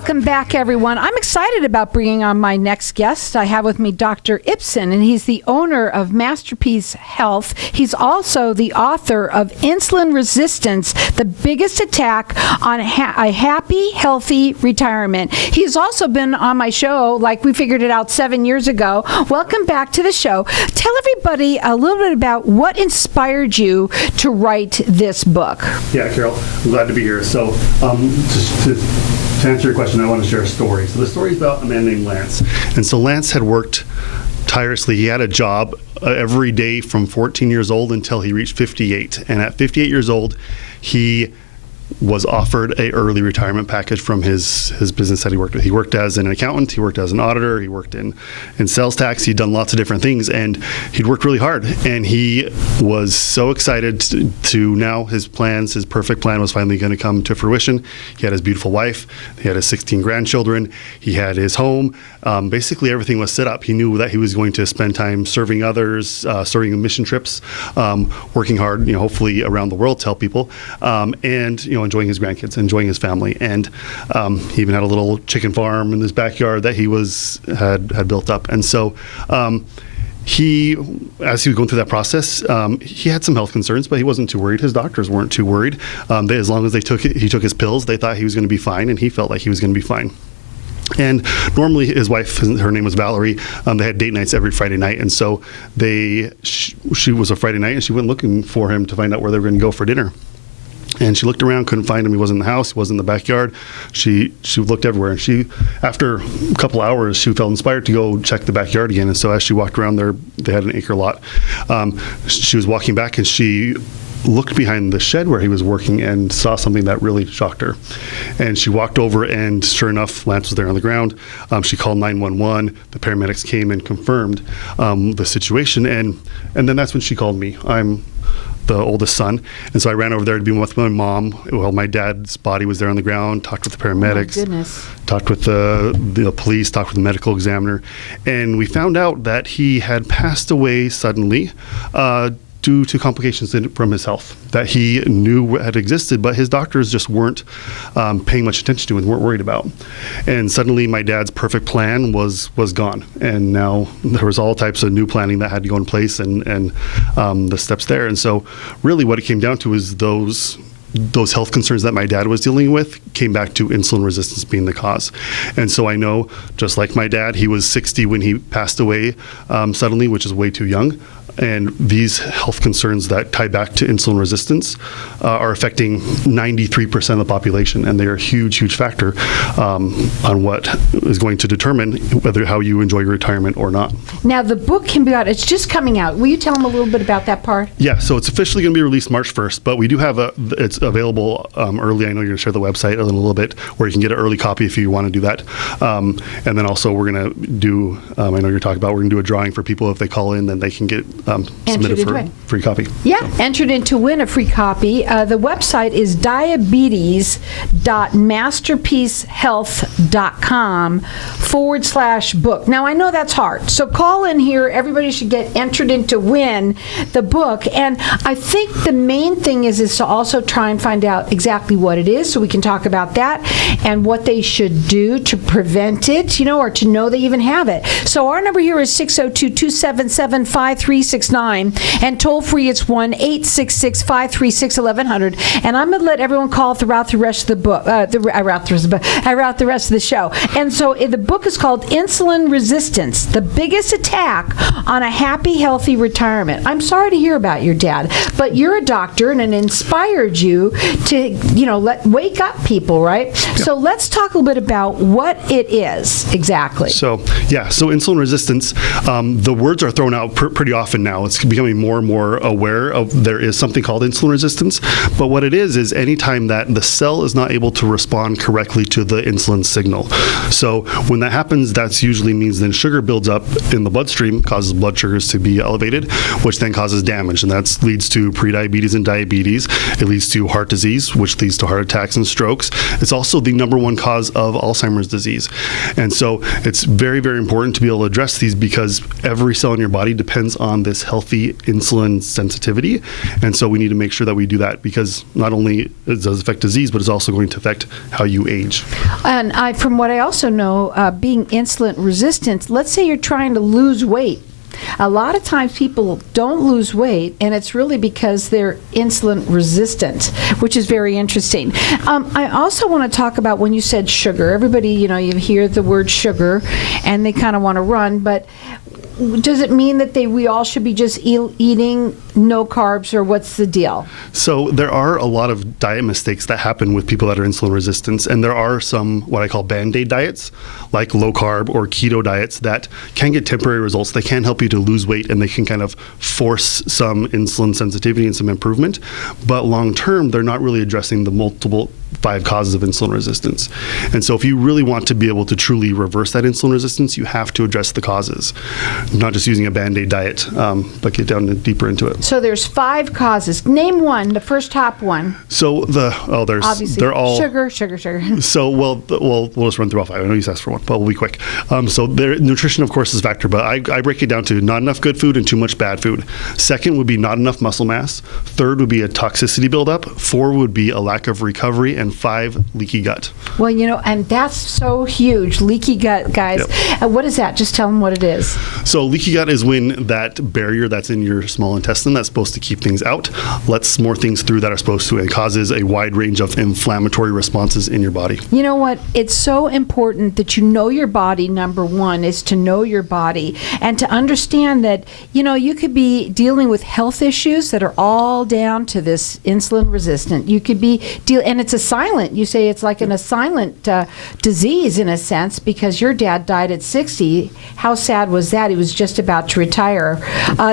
Welcome back, everyone. I'm excited about bringing on my next guest. I have with me Dr. Ibsen, and he's the owner of Masterpiece Health. He's also the author of Insulin Resistance, the biggest attack on a happy, healthy retirement. He's also been on my show, like we figured it out 7 years ago. Welcome back to the show. Tell everybody a little bit about what inspired you to write this book. Yeah, Carol, I'm glad to be here. So, to answer your question, I want to share a story. So the story is about a man named Lance. And so Lance had worked tirelessly. He had a job every day from 14 years old until he reached 58. And at 58 years old, he was offered a early retirement package from his business that he worked with. He worked as an accountant, he worked as an auditor, he worked in sales tax, he'd done lots of different things, and he'd worked really hard. And he was so excited to now his perfect plan was finally going to come to fruition. He had his beautiful wife, he had his 16 grandchildren, he had his home. Basically everything was set up. He knew that he was going to spend time serving others, serving mission trips, working hard, hopefully around the world to help people, and enjoying his grandkids, enjoying his family, and he even had a little chicken farm in his backyard that he had built up. And so as he was going through that process, he had some health concerns, but he wasn't too worried. His doctors weren't too worried. As long as he took his pills, they thought he was going to be fine, and he felt like he was going to be fine. And normally his wife, her name was Valerie, they had date nights every Friday night. And so she was a Friday night, and she went looking for him to find out where they were going to go for dinner. And she looked around, couldn't find him. He wasn't in the house. He wasn't in the backyard. She looked everywhere. And after a couple hours, she felt inspired to go check the backyard again. And so as she walked around there, they had an acre lot. She was walking back, and she looked behind the shed where he was working and saw something that really shocked her. And she walked over, and sure enough, Lance was there on the ground. She called 911. The paramedics came and confirmed the situation. And then that's when she called me. I'm the oldest son, and so I ran over there to be with my mom. Well, my dad's body was there on the ground, talked with the paramedics, talked with the police, talked with the medical examiner, and we found out that he had passed away suddenly due to complications from his health that he knew had existed, but his doctors just weren't paying much attention to and weren't worried about. And suddenly my dad's perfect plan was gone. And now there was all types of new planning that had to go in place and the steps there. And so really what it came down to is those health concerns that my dad was dealing with came back to insulin resistance being the cause. And so I know, just like my dad, he was 60 when he passed away suddenly, which is way too young. And these health concerns that tie back to insulin resistance are affecting 93% of the population, and they are a huge, huge factor on what is going to determine how you enjoy your retirement or not. Now, the book can be out. It's just coming out. Will you tell them a little bit about that part? Yeah, so it's officially going to be released March 1st, but we do have it's available early. I know you're going to share the website in a little bit, where you can get an early copy if you want to do that. And then also we're going to do, I know you're talking about, we're going to do a drawing for people. If they call in, then they can get submitted for a free copy. Yeah, so. Entered in to win a free copy. The website is diabetes.masterpiecehealth.com/book. Now, I know that's hard. So call in here. Everybody should get entered in to win the book. And I think the main thing is to also try and find out exactly what it is, so we can talk about that and what they should do to prevent it, or to know they even have it. So our number here is 602-277-5369. And toll free, it's 1-866-536-1100. And I'm going to let everyone call throughout the rest of the book, throughout the rest of the show. And so the book is called Insulin Resistance, the biggest attack on a happy, healthy retirement. I'm sorry to hear about your dad, but you're a doctor, and it inspired you to, wake up people, right? Yep. So let's talk a little bit about what it is exactly. So insulin resistance, the words are thrown out pretty often now. It's becoming more and more aware of there is something called insulin resistance. But what it is anytime that the cell is not able to respond correctly to the insulin signal. So when that happens, that usually means then sugar builds up in the bloodstream, causes blood sugars to be elevated, which then causes damage. And that leads to prediabetes and diabetes. It leads to heart disease, which leads to heart attacks and strokes. It's also the number one cause of Alzheimer's disease. And so it's very, very important to be able to address these, because every cell in your body depends on this healthy insulin sensitivity. And so we need to make sure that we do that, because not only it does affect disease, but it's also going to affect how you age. And from what I also know, being insulin resistant, let's say you're trying to lose weight. A lot of times people don't lose weight, and it's really because they're insulin resistant, which is very interesting. I also want to talk about when you said sugar. Everybody, you hear the word sugar, and they kind of want to run, but does it mean that we all should be just eating no carbs, or what's the deal? So there are a lot of diet mistakes that happen with people that are insulin resistant, and there are some what I call band-aid diets, like low carb or keto diets, that can get temporary results. They can help you to lose weight, and they can kind of force some insulin sensitivity and some improvement. But long term, they're not really addressing the multiple 5 causes of insulin resistance. And so if you really want to be able to truly reverse that insulin resistance, you have to address the causes, not just using a band-aid diet, but get down deeper into it. So there's 5 causes. Name one, the first top one. So Obviously, they're all sugar. So we'll just run through all 5. I know you asked for one, but we'll be quick. So nutrition, of course, is a factor, but I break it down to not enough good food and too much bad food. Second would be not enough muscle mass. Third would be a toxicity buildup. 4 would be a lack of recovery, and 5, leaky gut. Well, and that's so huge, leaky gut, guys. Yep. What is that? Just tell them what it is. So leaky gut is when that barrier that's in your small intestine that's supposed to keep things out lets more things through that are supposed to, and causes a wide range of inflammatory responses in your body. You know what? It's so important that you know your body. Number one is to know your body and to understand that, you could be dealing with health issues that are all down to this insulin resistant. You could be and it's a silent, you say it's like a silent disease in a sense, because your dad died at 60. How sad was that? He was just about to retire.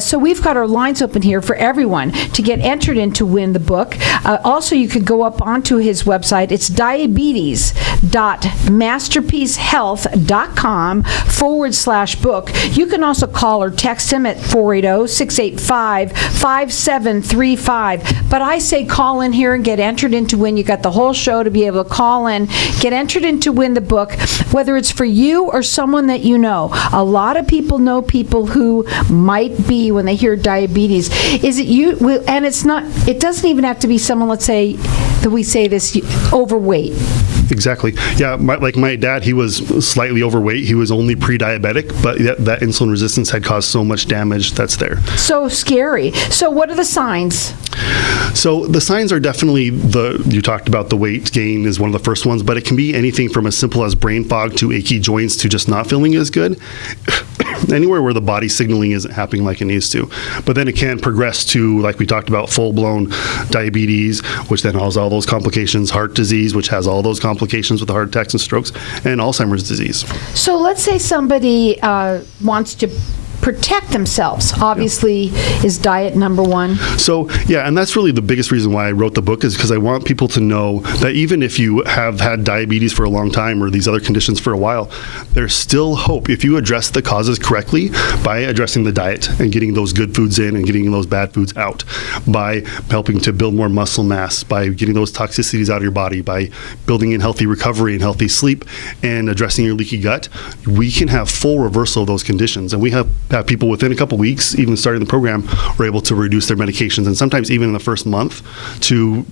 So we've got our lines open here for everyone to get entered in to win the book. Also, you could go up onto his website. It's diabetes.masterpiecehealth.com/book. You can also call or text him at 480-685-5735. But I say call in here and get entered in to win. You got the whole show to be able to call in, get entered in to win the book, whether it's for you or someone that you know. A lot of people know people who might be, when they hear diabetes, is it you? And it's not, it doesn't even have to be someone, let's say, that we say this, overweight. Exactly. Yeah, my dad, he was slightly overweight. He was only pre-diabetic, but that insulin resistance had caused so much damage that's there. So scary. So what are the signs? So the signs are definitely you talked about the weight gain is one of the first ones, but it can be anything from as simple as brain fog to achy joints to just not feeling as good. Anywhere where the body signaling isn't happening like it needs to. But then it can progress to, like we talked about, full-blown diabetes, which then has all those complications, heart disease, which has all those complications with heart attacks and strokes, and Alzheimer's disease. So let's say somebody wants to protect themselves. Obviously, is diet number one? So, yeah, and that's really the biggest reason why I wrote the book, is because I want people to know that even if you have had diabetes for a long time or these other conditions for a while, there's still hope if you address the causes correctly by addressing the diet and getting those good foods in and getting those bad foods out, by helping to build more muscle mass, by getting those toxicities out of your body, by building in healthy recovery and healthy sleep, and addressing your leaky gut. We can have full reversal of those conditions, and we have people within a couple weeks, even starting the program, were able to reduce their medications, and sometimes even in the first month to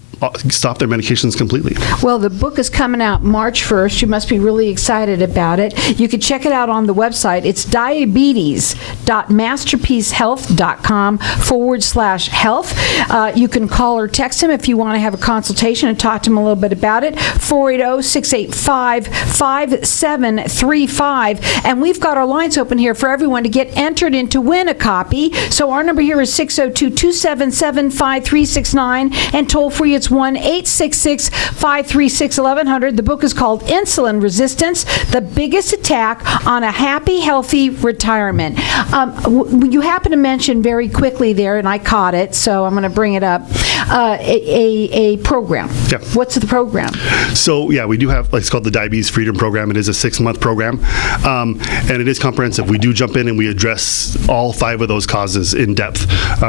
stop their medications completely. Well, the book is coming out March 1st. You must be really excited about it. You can check it out on the website. It's diabetes.masterpiecehealth.com/health. You can call or text him if you want to have a consultation and talk to him a little bit about it. 480-685-5735. And we've got our lines open here for everyone to get entered in to win a copy. So our number here is 602-277-5369, and toll free it's 1-866-536-1100. The book is called Insulin Resistance: The Biggest Attack on a Happy, Healthy Retirement. You happen to mention very quickly there, and I caught it, so I'm going to bring it up, a program. Yeah. What's the program? So, yeah, we do have, it's called the Diabetes Freedom Program. It is a 6-month program, and it is comprehensive. We do jump in and we address all 5 of those causes in depth,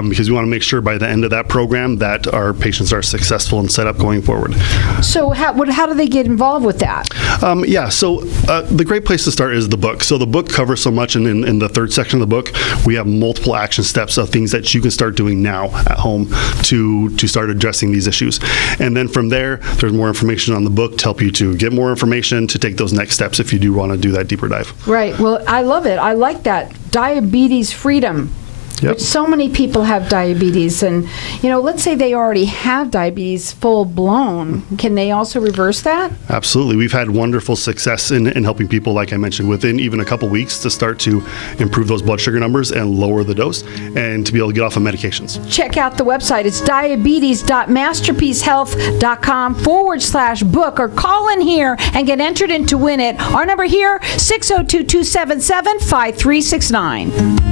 because we want to make sure by the end of that program that our patients are successful and set up going forward. So how do they get involved with that? So the great place to start is the book. So the book covers so much, and in the third section of the book, we have multiple action steps of things that you can start doing now at home to start addressing these issues. And then from there, there's more information on the book to help you to get more information to take those next steps if you do want to do that deeper dive. Right. Well, I love it. I like that. Diabetes freedom. Yep. Which so many people have diabetes, and let's say they already have diabetes full blown. Can they also reverse that? Absolutely. We've had wonderful success in helping people, like I mentioned, within even a couple weeks to start to improve those blood sugar numbers and lower the dose and to be able to get off of medications. Check out the website. It's diabetes.masterpiecehealth.com/book, or call in here and get entered in to win it. Our number here, 602-277-5369.